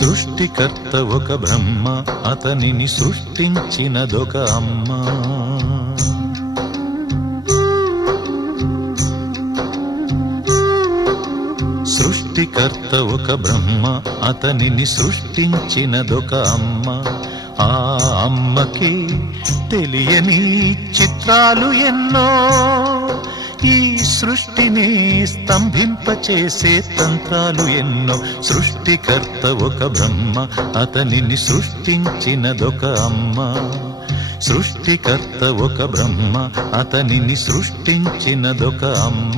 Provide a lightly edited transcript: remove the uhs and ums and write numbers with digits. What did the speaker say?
సృష్టికర్త ఒక బ్రహ్మ, అతనిని సృష్టించినదొక అమ్మ. సృష్టికర్త ఒక బ్రహ్మ, అతనిని సృష్టించినదొక అమ్మ. ఆ అమ్మకి తెలియని చిత్రాలు ఎన్నో, ఈ సృష్టిని స్తంభింపచేసే తంత్రాలు ఎన్నో. సృష్టికర్త ఒక బ్రహ్మ, అతనిని సృష్టించినదొక అమ్మ. సృష్టికర్త ఒక బ్రహ్మ, అతనిని సృష్టించినదొక అమ్మ.